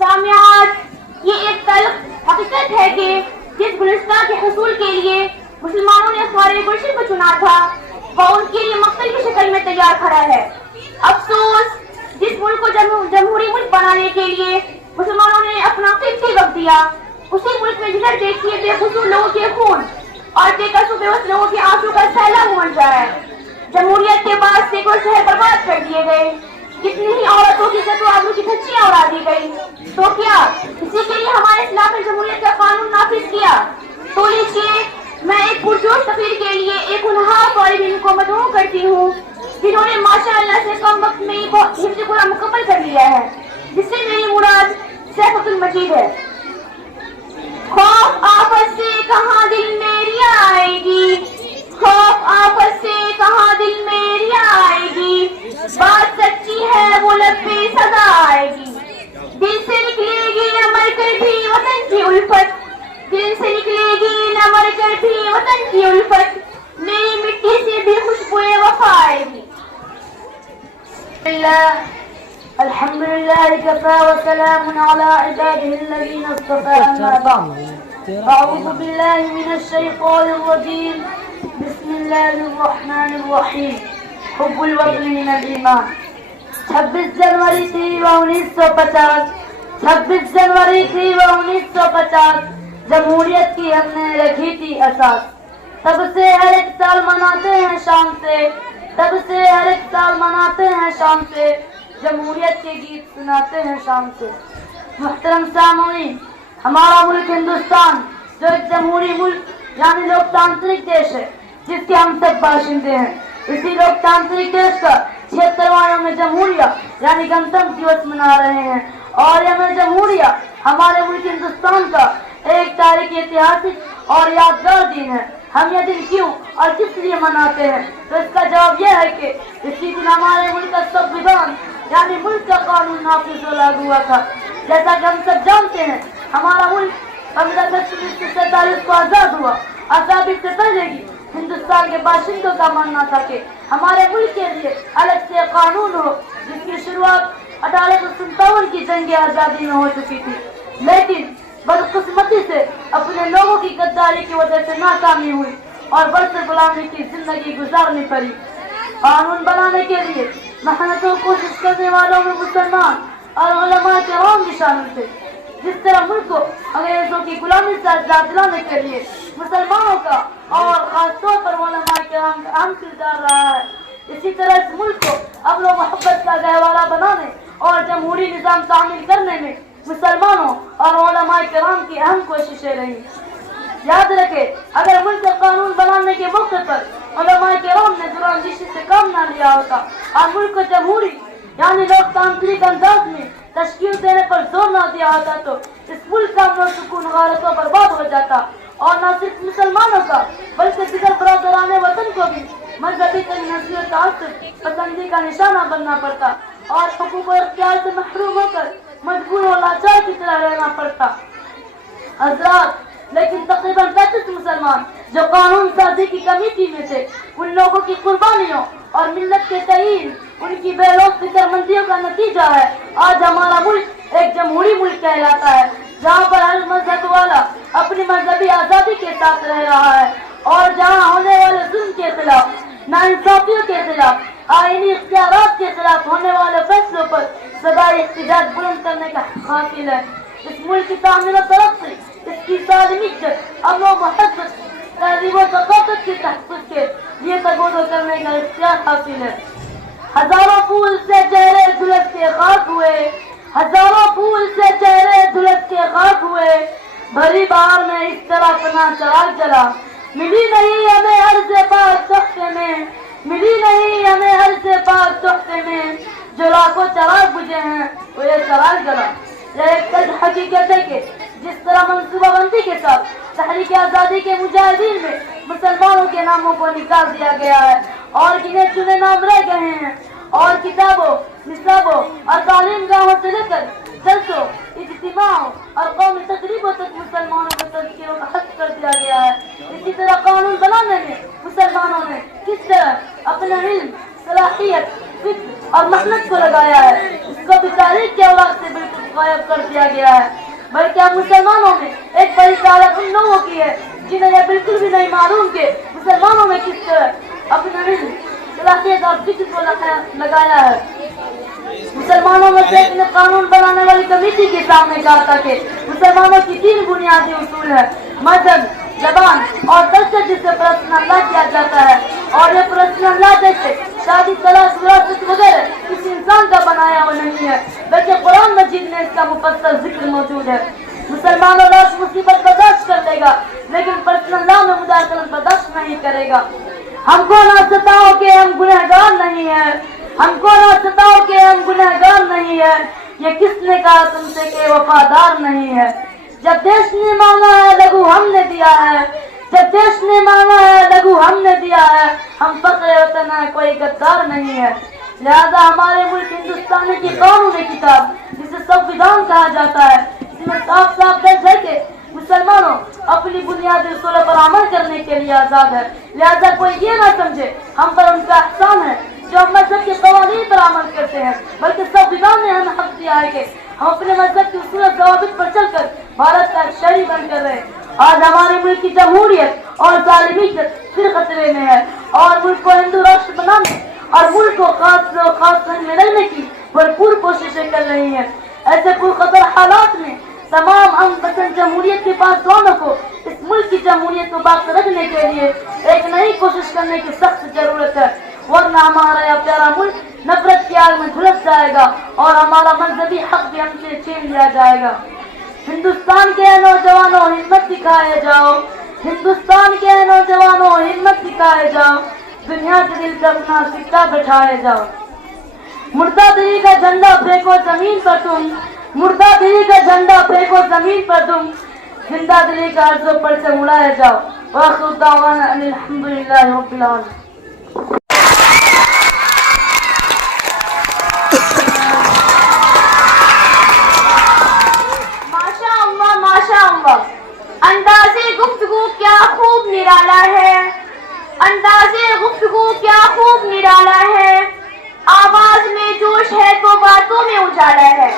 سامعات، یہ ایک تلخ حقیقت ہے کہ جس گلستان کے حصول کے لیے مسلمانوں نے سارے گلشن کو چنا تھا وہ ان کے لیے مقتل کی شکل میں تیار کھڑا ہے۔ افسوس، جس ملک کو جمہوری ملک بنانے کے لیے مسلمانوں نے اپنا قیمتی وقت دیا، اسی ملک میں جدھر دیکھیے بے قصور لوگوں کے خون اور بے قصور بے وس لوگوں کے آنسو کا سیلاب امڑ رہا ہے۔ جمہوریت کے بعد سینکڑوں شہر برباد کر دیے گئے، کتنی ہی عورتوں کی عزت و آبرو کی دھجیاں اڑا دی گئی۔ تو کیا اسی کے لیے ہمارے اسلام نے جمہوریت کا قانون نافذ کیا؟ تو لیجیے میں ایک پرجوش سفیر کے لیے ایک ہونہار طالبین کو مدعو کرتی ہوں جنہوں نے ماشاء اللہ سے کم وقت میں ہی حفظ قرآن مکمل کر لیا ہے، جس سے میری مراد سیف عبد المجید ہے۔ خوف آفت سے کہاں دل میری آئے گی، خوف آفت سے کہاں دل میری آئے گی، بات سچی ہے وہ لب پہ صدا آئے گی، دل سے نکلے گی نہ مر کر بھی وطن کی الفت، دل سے نکلے گی نہ مر کر بھی وطن کی الفت، میری مٹی سے بھی خوشبوئے وفا آئے گی۔ الحمد لله كفى وسلام على عباده الذين اصطفى، أما بعد أعوذ بالله من الشيطان الرجيم، بسم الله الرحمن الرحيم۔ حب الوطن من الإيمان۔ 26 جنوری تھی وہ 1950، 26 جنوری تھی وہ 1950، جمہوریت کی ہم نے رکھی تھی اساس، تب سے ہر ایک سال مناتے ہیں شام سے، تب سے ہر ایک سال مناتے ہیں شام سے، جمہوریت کے گیت سناتے ہیں شام سے۔ محترم سامعین، ہمارا ملک ہندوستان جو ایک جمہوری ملک یعنی لوک تانترک دیش ہے، جس کے ہم سب باشندے ہیں، اسی لوک تانترک دیش کا 76واں یوم جمہوریہ یعنی گنتم دیوس منا رہے ہیں، اور یوم جمہوریہ ہمارے ملک ہندوستان کا ایک تاریخی ایتہاسک اور یادگار دن ہے۔ ہم یہ دن کیوں اور کس لیے مناتے ہیں؟ تو اس کا جواب یہ ہے کہ اسی دن ہمارے ملک کا سنویدھان یعنی ملک کا قانون نافذ و لاگو ہوا تھا۔ جیسا کہ ہم سب جانتے ہیں، ہمارا ملک 15 اگست 1947 کو آزاد ہوا۔ آزادی سے پہلے ہی ہندوستان کے باشندوں کا ماننا تھا کہ ہمارے ملک کے لیے الگ سے قانون ہو، جس کی شروعات 1857 کی جنگ آزادی میں ہو چکی تھی، لیکن بدقسمتی سے اپنے لوگوں کی غداری کی وجہ سے ناکامی ہوئی اور برسر غلامی کی زندگی گزارنی پڑی۔ قانون بنانے کے لیے محنت و کوشش کرنے والوں میں مسلمان اور علماء کرام بھی شامل تھے۔ جس طرح ملک کو انگریزوں کی غلامی سے آزاد دلانے کے لیے مسلمانوں کا اور خاص طور پر علماء کرام کا اہم کردار رہا ہے، اسی طرح اس ملک کو امن و محبت کا گہوارہ بنانے اور جمہوری نظام تعمیل کرنے میں مسلمانوں اور علماء کرام کی اہم کوششیں رہیں۔ یاد رکھے، اگر ملک کا قانون بنانے کے موقع پر علماء کرام نے دوراندیشی سے کام نہ لیا ہوتا اور ملک کو جمہوری یعنی لوک تانترک انداز میں تشکیل دینے پر زور نہ دیا ہوتا تو اس ملک کا امن و سکون غارت و برباد ہو جاتا، اور نہ صرف مسلمانوں کا بلکہ دیگر برادران وطن کو بھی مذہبی تنازع و تعصب پسندی کا نشانہ بننا پڑتا اور حقوق و اختیار سے محروم ہو کر مجبور و لاچار کی طرح رہنا پڑتا۔ حضرات، لیکن تقریباً 35 مسلمان جو قانون سازی کی کمیٹی میں تھے، ان لوگوں کی قربانیوں اور ملت کے تعین ان کی بے لوث فکر مندیوں کا نتیجہ ہے آج ہمارا ملک ایک جمہوری ملک کہلاتا ہے، جہاں پر ہر مذہب والا اپنی مذہبی آزادی کے ساتھ رہ رہا ہے، اور جہاں ہونے والے ظلم کے خلاف، ناانصافیوں کے خلاف، آئینی اختیارات کے خلاف ہونے والے فیصلوں پر صدائے احتجاج بلند کرنے کا حق حاصل ہے۔ اس ملک کی تعمیر و ترقی، اس کی سالمی عزت، امن و محبت، تہذیب و ثقافت کے تحفظ کے لیے تگودو کرنے کا اختیار حاصل ہے۔ ہزاروں پھول سے چہرے دھلس کے خاک ہوئے، ہزاروں پھول سے چہرے دھلس کے خاک ہوئے، بھری بہار میں اس طرح اپنا چراغ جلا، ملی نہیں ہمیں عرض پاک تحفے میں، ملی نہیں ہمیں عرض پاک تحفے میں، جو لاکھوں چراغ بجھے ہیں وہ یہ چراغ جلا۔ یہ ایک سچ حقیقت ہے کہ جس طرح منصوبہ بندی کے ساتھ تحریک آزادی کے مجاہدین میں مسلمانوں کے ناموں کو نکال دیا گیا ہے اور گنے چنے نام رہ گئے ہیں، اور کتابوں، نصابوں اور تعلیم گاہوں سے لے کر جلسوں، اجتماعوں اور قومی تقریبوں تک مسلمانوں کے تذکیروں کا حق کر دیا گیا ہے، اسی طرح قانون بنانے میں مسلمانوں نے کس طرح اپنا علم، صلاحیت، فکر اور محنت کو لگایا ہے، اس کو بھی تاریخ کے اوراق سے بالکل غائب کر دیا گیا ہے، بلکہ اب مسلمانوں میں ایک بڑی طاقت ان لوگوں کی ہے جنہیں یہ بالکل بھی نہیں معلوم کہ مسلمانوں میں کس طرح اپنے صلاحیت اور فکر کو لگایا ہے۔ مسلمانوں میں سے ایک نے قانون بنانے والی کمیٹی کے سامنے کہا تھا کہ مسلمانوں کی 3 بنیادی اصول ہے: مذہب، زبان اور دستور، جسے پرستن اللہ کیا جاتا ہے، اور یہ پرستن اللہ جیسے شادی، طلاق، وراثت وغیرہ کسی انسان کا بنایا ہوا نہیں ہے، بلکہ قرآن مجید میں اس کا مفصل ذکر موجود ہے۔ مسلمانوں لاش مصیبت برداشت کر لے گا لیکن پرستن اللہ میں مداخلت برداشت نہیں کرے گا۔ ہم کو نہ ستاؤ کہ ہم گنہگار نہیں ہیں، ہم کو نہ ستاؤ کہ ہم گنہگار نہیں ہیں، یہ کس نے کہا تم سے کہ وفادار نہیں ہے؟ جب دیش نے مانگا ہے لگو ہم نے دیا ہے، جب دیش نے مانگا ہے لگو ہم نے دیا ہے، ہم فخر وطن ہے، کوئی غدار نہیں ہے۔ لہذا ہمارے ملک ہندوستان کی قانونی کتاب جسے سنویدھان کہا جاتا ہے، اس میں صاف صاف درج ہے کہ مسلمانوں اپنی بنیادی اصولوں پر عمل کرنے کے لیے آزاد ہے۔ لہذا کوئی یہ نہ سمجھے ہم پر ان کا احسان ہے جو ہم مذہب کے قوانین پر عمل کرتے ہیں، بلکہ سنویدھان نے ہمیں حق دیا ہے کہ ہم اپنے مذہب کے اصول و ضوابط پر چل کر بھارت کا ایک شہری بن کر رہے۔ آج ہمارے ملک کی جمہوریت اور ظالمیت پھر خطرے میں ہے، اور ملک کو ہندو راشٹر بنانے اور ملک کو خاص میں رکھنے کی بھرپور کوششیں کر رہی ہیں۔ ایسے پرخطر حالات میں تمام ہم پسند جمہوریت کے پاسبانوں کو اس ملک کی جمہوریت کو باقی رکھنے کے لیے ایک نئی کوشش کرنے کی سخت ضرورت ہے، ورنہ ہمارا یہ پیارا ملک نفرت کی آگ میں جھلس جائے گا اور ہمارا مذہبی حق بھی ہم سے چھین لیا جائے گا۔ ہندوستان کے نوجوانوں ہمت دکھائے جاؤ، ہندوستان کے نوجوانوں ہمت دکھائے جاؤ، دنیا کے دل پر اپنا سکہ بٹھائے جاؤ۔ مردہ دلی کا جھنڈا پھینکو زمین پر تم، مردہ دلی کا جھنڈا پھینکو زمین پر تم، زندہ دلی کا عرض پر سے اڑائے جاؤ۔ وآخر دعوانا ان الحمدللہ رب العالمین۔ اندازے گفتگو کیا خوب نرالا ہے، اندازے گفتگو کیا خوب نرالا ہے، آواز میں جوش ہے تو باتوں میں اجالا ہے۔